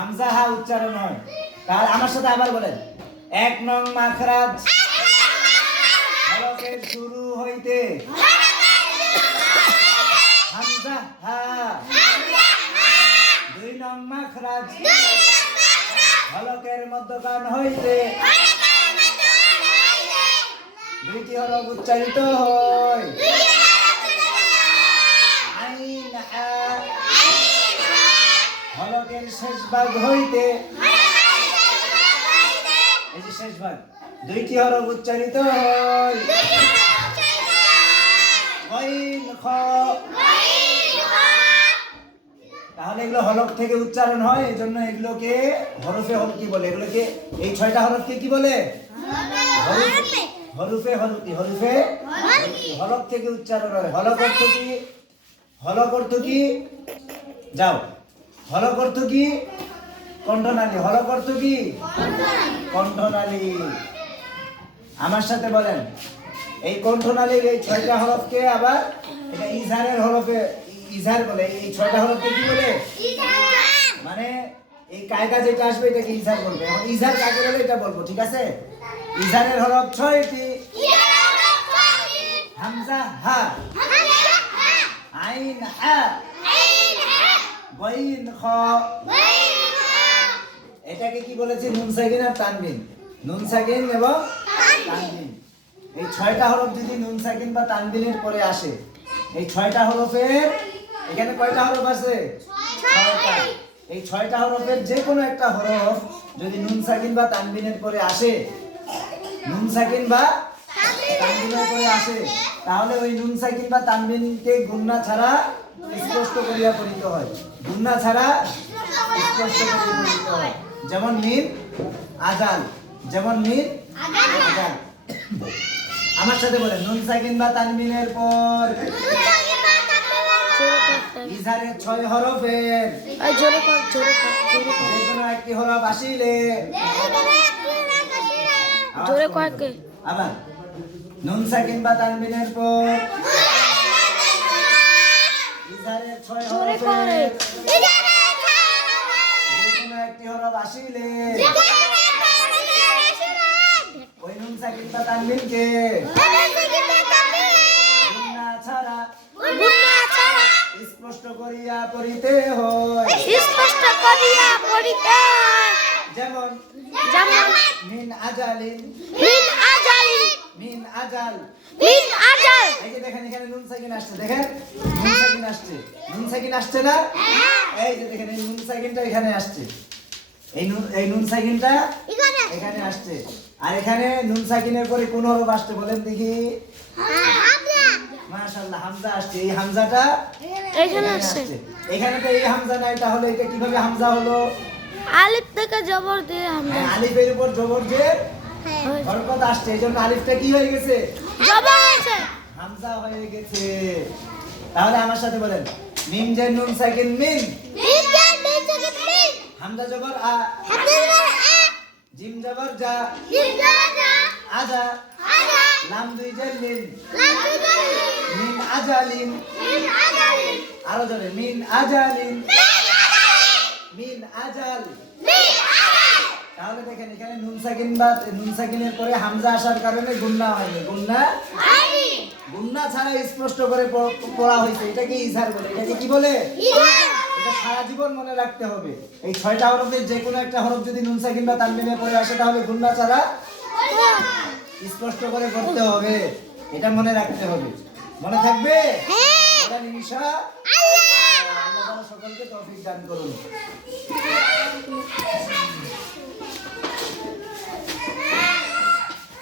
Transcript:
হামজা হা উচ্চারণ হয়। তাহলে আমার সাথে আবার বলেন। এক নং মাখরাজ। হরফের শুরু হইতে। হামজা হা। দুই নং মাখরাজ। হলকের মধ্যকান হইতে। দুইটি হরফ উচ্চারিত হয়। শেষ ভাগ হইতে এই যে শেষ ভাগ দুইটি হরফ উচ্চারিত হয়। তাহলে এগুলো হলক থেকে উচ্চারণ হয় এই জন্য এগুলোকে হরফে হলকি বলে। এগুলোকে এই ছয়টা হরফকে কি বলে? হরফ- হরফে। হলকি হরফে। হলক থেকে উচ্চারণ হয়। হলক অর্থ কি? হলক অর্থ কি? যাও। হলক অর্থ কি? কণ্ঠনালী। হলক অর্থ কি? কণ্ঠনালী। আমার সাথে বলেন, এই কণ্ঠনালীর এই ছয়টা হরফকে আবার এটা ইজহারের হরফে ইজহার বলে। এই ছয়টা হরফকে কি বলে? মানে এই কায়দা যেটা আসবে এটাকে ইজহার বলবে। এখন ইজহার কাকে বলে এটা বলব, ঠিক আছে? ইজহারের হরফ ছয়টি। হামজা, হা। আইন, হা। গইন খ এটাকে কি বলেছে? নুন সাকিন আর তানবিন। নুন সাকিন এবং তানবিন। এই ছয়টা হরফ যদি নুন সাকিন বা তানবিনের পরে আসে, এই ছয়টা হরফের এখানে কয়টা হরফ আছে? ছয়টা। এই ছয়টা হরফের যে কোনো একটা হরফ যদি নুন সাকিন বা তানবিনের পরে আসে, নুন সাকিন বা তানবিনের পরে আসে। তাহলে ওই নুন সাকিন বা তানবিনকে গুন্না ছাড়া স্পষ্ট করিয়া পড়িতে হয়। গুন্না ছাড়া স্পষ্ট করিয়া পড়িতে হয়। যেমন মিন আজাল যেমন মিন আজাল আমার সাথে বলেন নুন সাকিন বা তানবিনের পর ইজারের ছয় হরফের। কর কর কর। যে কোনো একটি হরফ আসিলে। আবার নুন সাকিন বা তানবিনের পর। ইজারের ছয় একটি হরফ আসিলে। ওই নুন সাকিন বা তানবিনকে। ছাড়া স্পষ্ট করিয়া পড়িতে হয়। স্পষ্ট করিয়া পড়িতে যেমন যেমন মিন আজালিন। মিন আজালি মিন আজাল মিন আজাল এই যে দেখেন এখানে নুন সাকিন আসছে দেখেন? নুন সাকিন আসছে। নুন সাকিন আসছে না? এই যে দেখেন এই নুন সাকিনটা এখানে আসছে। এই নুন এই নুন সাকিনটা এখানে। আসছে। আর এখানে নুন সাকিনের পরে কোন হরফ আসছে বলেন দেখি। মাশাআল্লাহ হামজা আসছে। এই হামজাটা এখানে আছে এখানে তো এই হামজা নাই তাহলে এটা কীভাবে হামজা হলো? আলিফ থেকে জবর দিয়ে আমরা হ্যাঁ, আলিফের উপর জবর যে হরকত আসছে এই জন্য আলিফটা কি হয়ে গেছে? হামজা হয়ে গেছে। তাহলে আমার সাথে বলেন মিম যে নুন সাকিন মিম। হামজা জবর আ। জিম জবর যা। আজা। লাম দুই যে লিন মিন আজালিন আরও জোরে মিন আজালিন মিন আজাল। তাহলে দেখেন এখানে নুন সাকিন বা নুন সাকিনের পরে হামজা আসার কারণে গুন্না হয়নি। গুন্না? গুন্না ছাড়া স্পষ্ট করে পড়া হয়েছে। এটাকে ইজহার বলে? এটাকে কি বলে? এটা সারা জীবন মনে রাখতে হবে। এই ছয়টা হরফের যে কোনো একটা হরফ যদি নুন সাকিন বা তানবিনে পড়ে আসে তাহলে গুন্না ছাড়া স্পষ্ট করে পড়তে হবে। এটা মনে রাখতে হবে। মনে থাকবে? ইনশা আল্লাহ! সকলকে তৌফিক দান করুন।